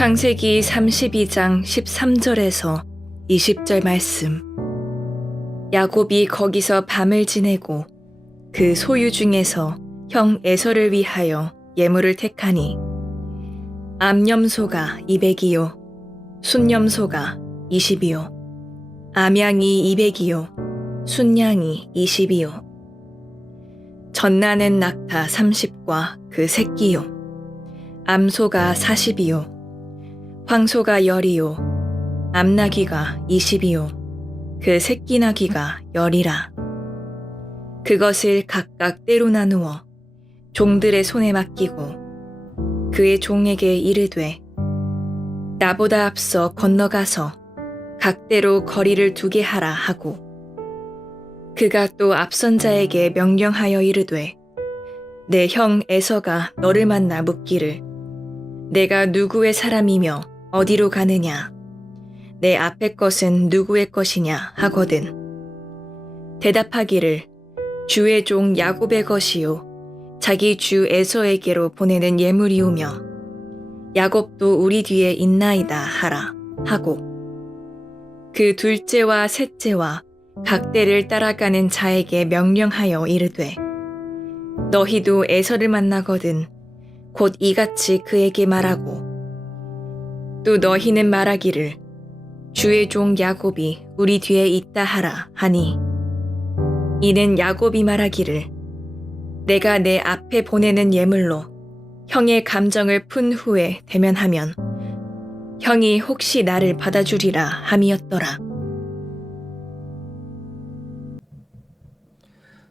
창세기 32장 13절에서 20절 말씀. 야곱이 거기서 밤을 지내고 그 소유 중에서 형 에서를 위하여 예물을 택하니 암염소가 200이요 순염소가 20이요 암양이 200이요 순양이 20이요 젖나는 낙타 30과 그 새끼요 암소가 40이요 황소가 10이요 암나귀가 20이요 그 새끼 나귀가 10이라. 그것을 각각 때로 나누어 종들의 손에 맡기고 그의 종에게 이르되 나보다 앞서 건너가서 각대로 거리를 두게 하라 하고 그가 또 앞선 자에게 명령하여 이르되 내 형 에서가 너를 만나 묻기를 내가 누구의 사람이며 어디로 가느냐 내 앞의 것은 누구의 것이냐 하거든 대답하기를 주의 종 야곱의 것이요 자기 주 에서에게로 보내는 예물이오며 야곱도 우리 뒤에 있나이다 하라 하고 그 둘째와 셋째와 각대를 따라가는 자에게 명령하여 이르되 너희도 에서를 만나거든 곧 이같이 그에게 말하고 또 너희는 말하기를 주의 종 야곱이 우리 뒤에 있다 하라 하니 이는 야곱이 말하기를 내가 내 앞에 보내는 예물로 형의 감정을 푼 후에 대면하면 형이 혹시 나를 받아주리라 함이었더라.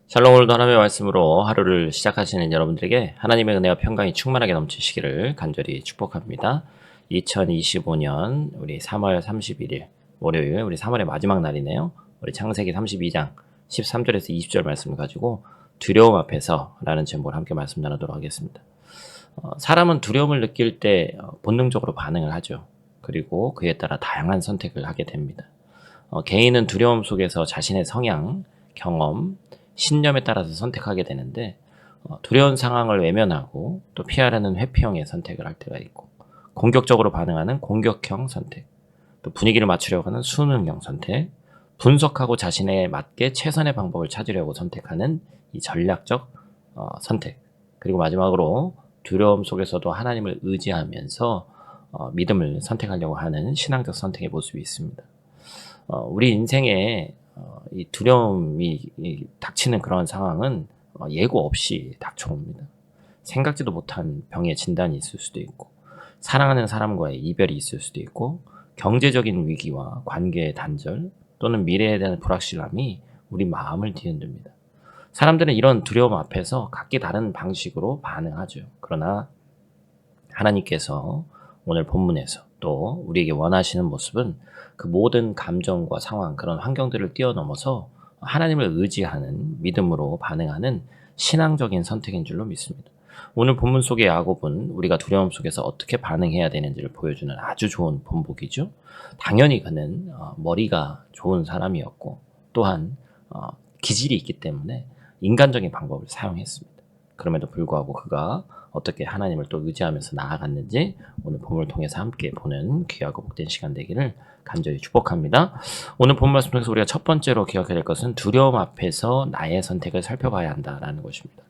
샬롬. 오늘도 하나님의 말씀으로 하루를 시작하시는 여러분들에게 하나님의 은혜와 평강이 충만하게 넘치시기를 간절히 축복합니다. 2025년 우리 3월 31일 월요일 우리 3월의 마지막 날이네요. 우리 창세기 32장 13절에서 20절 말씀을 가지고 두려움 앞에서 라는 제목으로 함께 말씀 나누도록 하겠습니다. 사람은 두려움을 느낄 때 본능적으로 반응을 하죠. 그리고 그에 따라 다양한 선택을 하게 됩니다. 개인은 두려움 속에서 자신의 성향, 경험, 신념에 따라서 선택하게 되는데 두려운 상황을 외면하고 또 피하려는 회피형의 선택을 할 때가 있고 공격적으로 반응하는 공격형 선택, 또 분위기를 맞추려고 하는 수능형 선택, 분석하고 자신에 맞게 최선의 방법을 찾으려고 선택하는 이 전략적 선택, 그리고 마지막으로 두려움 속에서도 하나님을 의지하면서 믿음을 선택하려고 하는 신앙적 선택의 모습이 있습니다. 우리 인생에 이 두려움이 닥치는 그런 상황은 예고 없이 닥쳐옵니다. 생각지도 못한 병의 진단이 있을 수도 있고 사랑하는 사람과의 이별이 있을 수도 있고 경제적인 위기와 관계의 단절 또는 미래에 대한 불확실함이 우리 마음을 뒤흔듭니다. 사람들은 이런 두려움 앞에서 각기 다른 방식으로 반응하죠. 그러나 하나님께서 오늘 본문에서 또 우리에게 원하시는 모습은 그 모든 감정과 상황, 그런 환경들을 뛰어넘어서 하나님을 의지하는 믿음으로 반응하는 신앙적인 선택인 줄로 믿습니다. 오늘 본문 속의 야곱은 우리가 두려움 속에서 어떻게 반응해야 되는지를 보여주는 아주 좋은 본보기죠. 당연히 그는 머리가 좋은 사람이었고 또한 기질이 있기 때문에 인간적인 방법을 사용했습니다. 그럼에도 불구하고 그가 어떻게 하나님을 또 의지하면서 나아갔는지 오늘 본문을 통해서 함께 보는 귀하고 복된 시간 되기를 간절히 축복합니다. 오늘 본문 말씀 통해서 우리가 첫 번째로 기억해야 될 것은 두려움 앞에서 나의 선택을 살펴봐야 한다라는 것입니다.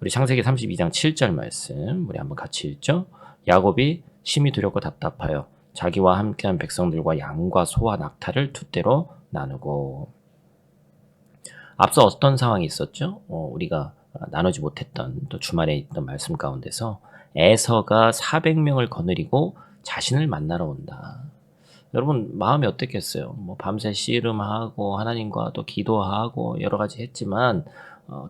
우리 창세기 32장 7절 말씀 우리 한번 같이 읽죠. 야곱이 심히 두렵고 답답하여 자기와 함께한 백성들과 양과 소와 낙타를 두 떼로 나누고. 앞서 어떤 상황이 있었죠? 우리가 나누지 못했던 또 주말에 있던 말씀 가운데서 에서가 400명을 거느리고 자신을 만나러 온다. 여러분 마음이 어땠겠어요? 밤새 씨름하고 하나님과 또 기도하고 여러 가지 했지만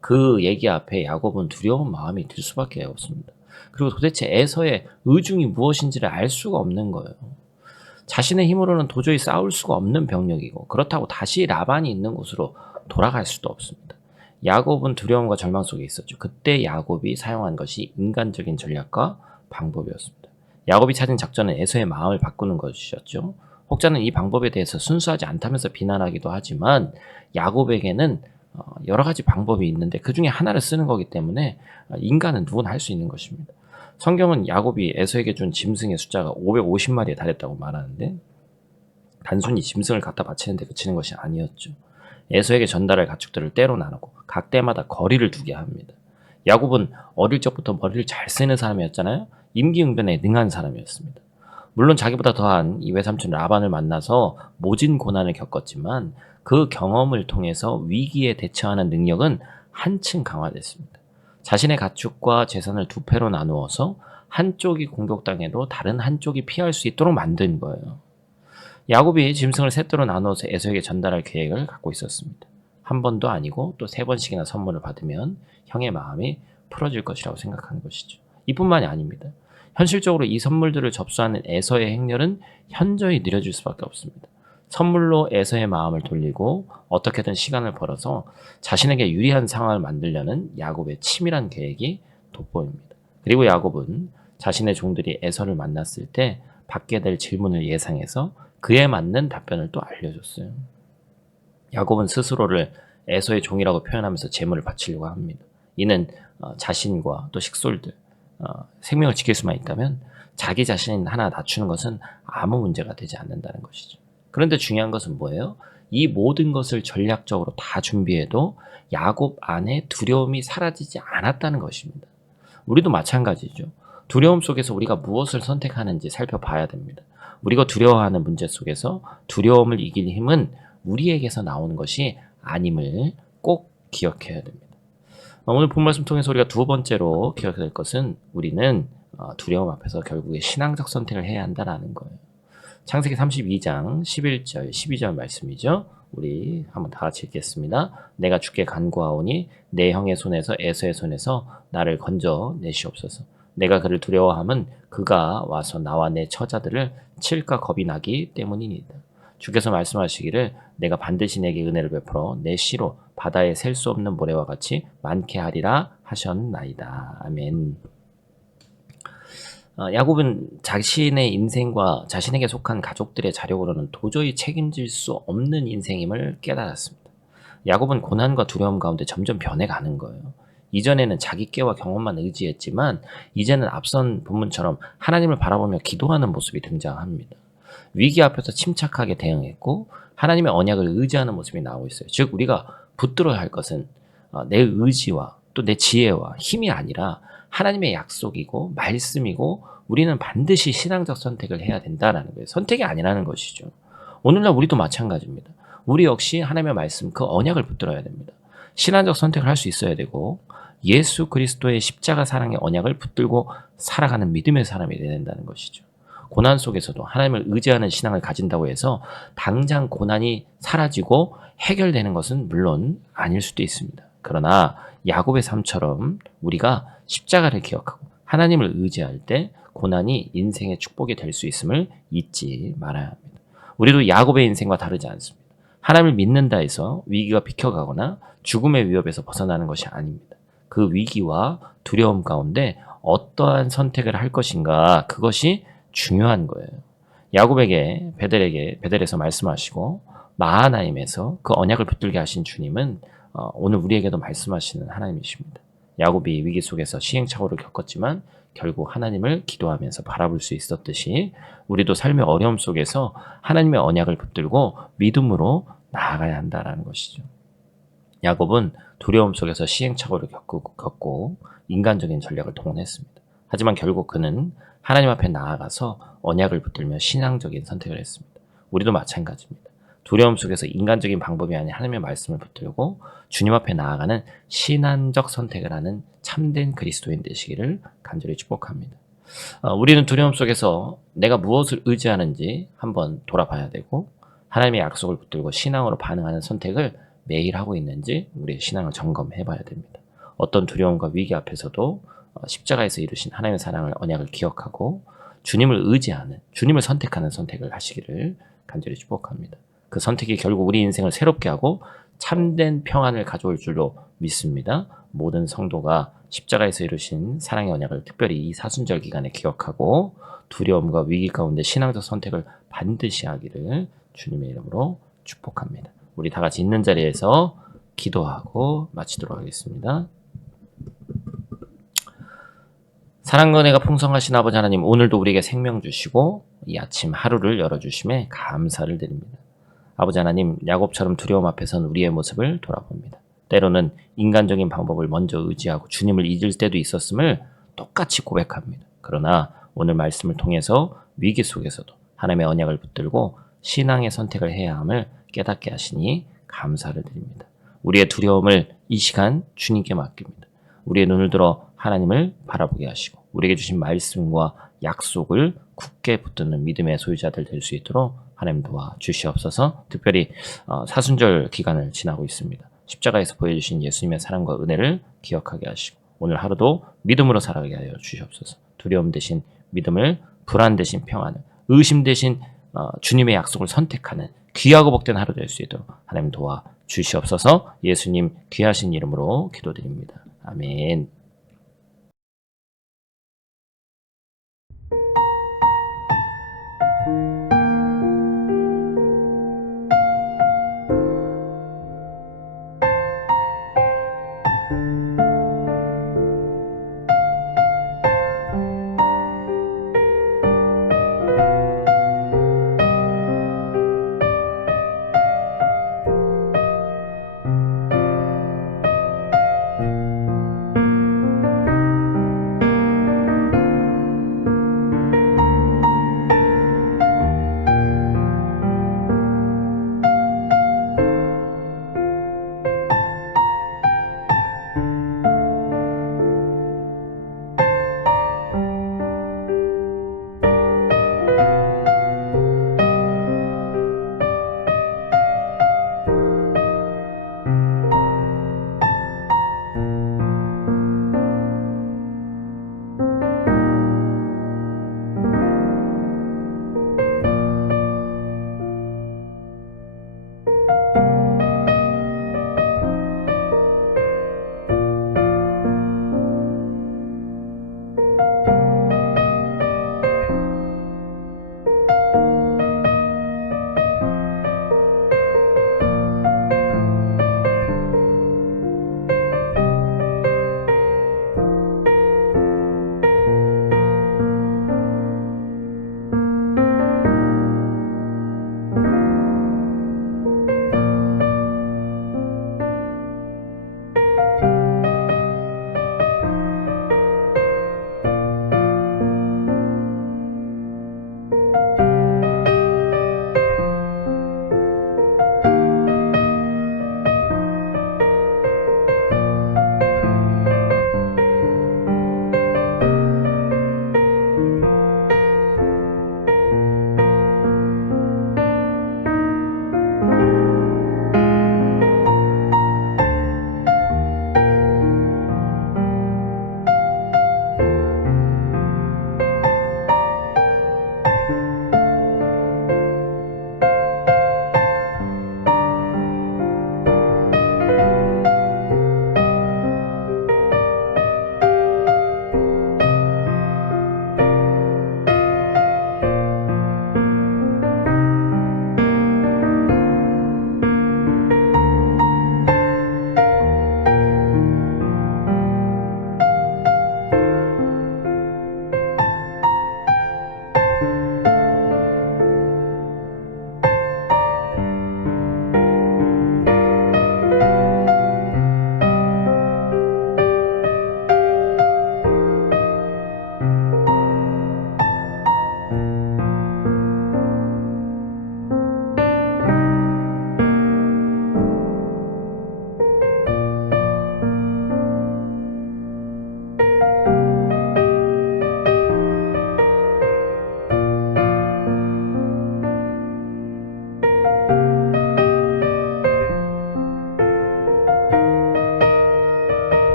그 얘기 앞에 야곱은 두려운 마음이 들 수밖에 없습니다. 그리고 도대체 에서의 의중이 무엇인지를 알 수가 없는 거예요. 자신의 힘으로는 도저히 싸울 수가 없는 병력이고 그렇다고 다시 라반이 있는 곳으로 돌아갈 수도 없습니다. 야곱은 두려움과 절망 속에 있었죠. 그때 야곱이 사용한 것이 인간적인 전략과 방법이었습니다. 야곱이 찾은 작전은 에서의 마음을 바꾸는 것이었죠. 혹자는 이 방법에 대해서 순수하지 않다면서 비난하기도 하지만 야곱에게는 여러 가지 방법이 있는데 그 중에 하나를 쓰는 거기 때문에 인간은 누구나 할 수 있는 것입니다. 성경은 야곱이 에서에게 준 짐승의 숫자가 550마리에 달했다고 말하는데 단순히 짐승을 갖다 바치는데 그치는 것이 아니었죠. 에서에게 전달할 가축들을 때로 나누고 각 때마다 거리를 두게 합니다. 야곱은 어릴 적부터 머리를 잘 쓰는 사람이었잖아요. 임기응변에 능한 사람이었습니다. 물론 자기보다 더한 이 외삼촌 라반을 만나서 모진 고난을 겪었지만 그 경험을 통해서 위기에 대처하는 능력은 한층 강화됐습니다. 자신의 가축과 재산을 두 패로 나누어서 한쪽이 공격당해도 다른 한쪽이 피할 수 있도록 만든 거예요. 야곱이 짐승을 셋대로 나누어서 에서에게 전달할 계획을 갖고 있었습니다. 한 번도 아니고 또 세 번씩이나 선물을 받으면 형의 마음이 풀어질 것이라고 생각하는 것이죠. 이뿐만이 아닙니다. 현실적으로 이 선물들을 접수하는 에서의 행렬은 현저히 느려질 수밖에 없습니다. 선물로 에서의 마음을 돌리고 어떻게든 시간을 벌어서 자신에게 유리한 상황을 만들려는 야곱의 치밀한 계획이 돋보입니다. 그리고 야곱은 자신의 종들이 에서를 만났을 때 받게 될 질문을 예상해서 그에 맞는 답변을 또 알려줬어요. 야곱은 스스로를 에서의 종이라고 표현하면서 재물을 바치려고 합니다. 이는 자신과 또 식솔들, 생명을 지킬 수만 있다면 자기 자신 하나 낮추는 것은 아무 문제가 되지 않는다는 것이죠. 그런데 중요한 것은 뭐예요? 이 모든 것을 전략적으로 다 준비해도 야곱 안에 두려움이 사라지지 않았다는 것입니다. 우리도 마찬가지죠. 두려움 속에서 우리가 무엇을 선택하는지 살펴봐야 됩니다. 우리가 두려워하는 문제 속에서 두려움을 이길 힘은 우리에게서 나오는 것이 아님을 꼭 기억해야 됩니다. 오늘 본 말씀 통해서 우리가 두 번째로 기억해야 될 것은 우리는 두려움 앞에서 결국에 신앙적 선택을 해야 한다는 거예요. 창세기 32장 11절 12절 말씀이죠. 우리 한번 다 같이 읽겠습니다. 내가 주께 간구하오니 내 형의 손에서 에서의 손에서 나를 건져 내시옵소서. 내가 그를 두려워함은 그가 와서 나와 내 처자들을 칠까 겁이 나기 때문이니이다. 주께서 말씀하시기를 내가 반드시 내게 은혜를 베풀어 내 씨로 바다에 셀 수 없는 모래와 같이 많게 하리라 하셨나이다. 아멘. 야곱은 자신의 인생과 자신에게 속한 가족들의 자력으로는 도저히 책임질 수 없는 인생임을 깨달았습니다. 야곱은 고난과 두려움 가운데 점점 변해가는 거예요. 이전에는 자기 깨와 경험만 의지했지만 이제는 앞선 본문처럼 하나님을 바라보며 기도하는 모습이 등장합니다. 위기 앞에서 침착하게 대응했고 하나님의 언약을 의지하는 모습이 나오고 있어요. 즉 우리가 붙들어야 할 것은 내 의지와 또 내 지혜와 힘이 아니라 하나님의 약속이고 말씀이고 우리는 반드시 신앙적 선택을 해야 된다는 거예요. 선택이 아니라는 것이죠. 오늘날 우리도 마찬가지입니다. 우리 역시 하나님의 말씀 그 언약을 붙들어야 됩니다. 신앙적 선택을 할 수 있어야 되고 예수 그리스도의 십자가 사랑의 언약을 붙들고 살아가는 믿음의 사람이 되어야 된다는 것이죠. 고난 속에서도 하나님을 의지하는 신앙을 가진다고 해서 당장 고난이 사라지고 해결되는 것은 물론 아닐 수도 있습니다. 그러나 야곱의 삶처럼 우리가 십자가를 기억하고 하나님을 의지할 때 고난이 인생의 축복이 될 수 있음을 잊지 말아야 합니다. 우리도 야곱의 인생과 다르지 않습니다. 하나님을 믿는다 해서 위기가 비켜가거나 죽음의 위협에서 벗어나는 것이 아닙니다. 그 위기와 두려움 가운데 어떠한 선택을 할 것인가 그것이 중요한 거예요. 야곱에게 베델에서 말씀하시고 마하나임에서 그 언약을 붙들게 하신 주님은 오늘 우리에게도 말씀하시는 하나님이십니다. 야곱이 위기 속에서 시행착오를 겪었지만 결국 하나님을 기도하면서 바라볼 수 있었듯이 우리도 삶의 어려움 속에서 하나님의 언약을 붙들고 믿음으로 나아가야 한다는 것이죠. 야곱은 두려움 속에서 시행착오를 겪고 인간적인 전략을 동원했습니다. 하지만 결국 그는 하나님 앞에 나아가서 언약을 붙들며 신앙적인 선택을 했습니다. 우리도 마찬가지입니다. 두려움 속에서 인간적인 방법이 아닌 하나님의 말씀을 붙들고 주님 앞에 나아가는 신앙적 선택을 하는 참된 그리스도인 되시기를 간절히 축복합니다. 우리는 두려움 속에서 내가 무엇을 의지하는지 한번 돌아봐야 되고 하나님의 약속을 붙들고 신앙으로 반응하는 선택을 매일 하고 있는지 우리의 신앙을 점검해 봐야 됩니다. 어떤 두려움과 위기 앞에서도 십자가에서 이루신 하나님의 사랑을 언약을 기억하고 주님을 의지하는 주님을 선택하는 선택을 하시기를 간절히 축복합니다. 그 선택이 결국 우리 인생을 새롭게 하고 참된 평안을 가져올 줄로 믿습니다. 모든 성도가 십자가에서 이루신 사랑의 언약을 특별히 이 사순절 기간에 기억하고 두려움과 위기 가운데 신앙적 선택을 반드시 하기를 주님의 이름으로 축복합니다. 우리 다 같이 있는 자리에서 기도하고 마치도록 하겠습니다. 사랑과 은혜가 풍성하신 아버지 하나님, 오늘도 우리에게 생명 주시고 이 아침 하루를 열어주심에 감사를 드립니다. 아버지 하나님, 야곱처럼 두려움 앞에선 우리의 모습을 돌아봅니다. 때로는 인간적인 방법을 먼저 의지하고 주님을 잊을 때도 있었음을 똑같이 고백합니다. 그러나 오늘 말씀을 통해서 위기 속에서도 하나님의 언약을 붙들고 신앙의 선택을 해야 함을 깨닫게 하시니 감사를 드립니다. 우리의 두려움을 이 시간 주님께 맡깁니다. 우리의 눈을 들어 하나님을 바라보게 하시고 우리에게 주신 말씀과 약속을 굳게 붙드는 믿음의 소유자들 될 수 있도록 하나님 도와 주시옵소서. 특별히 사순절 기간을 지나고 있습니다. 십자가에서 보여주신 예수님의 사랑과 은혜를 기억하게 하시고 오늘 하루도 믿음으로 살아가게 하여 주시옵소서. 두려움 대신 믿음을, 불안 대신 평안을, 의심 대신 주님의 약속을 선택하는 귀하고 복된 하루 될 수 있도록 하나님 도와 주시옵소서. 예수님 귀하신 이름으로 기도드립니다. 아멘.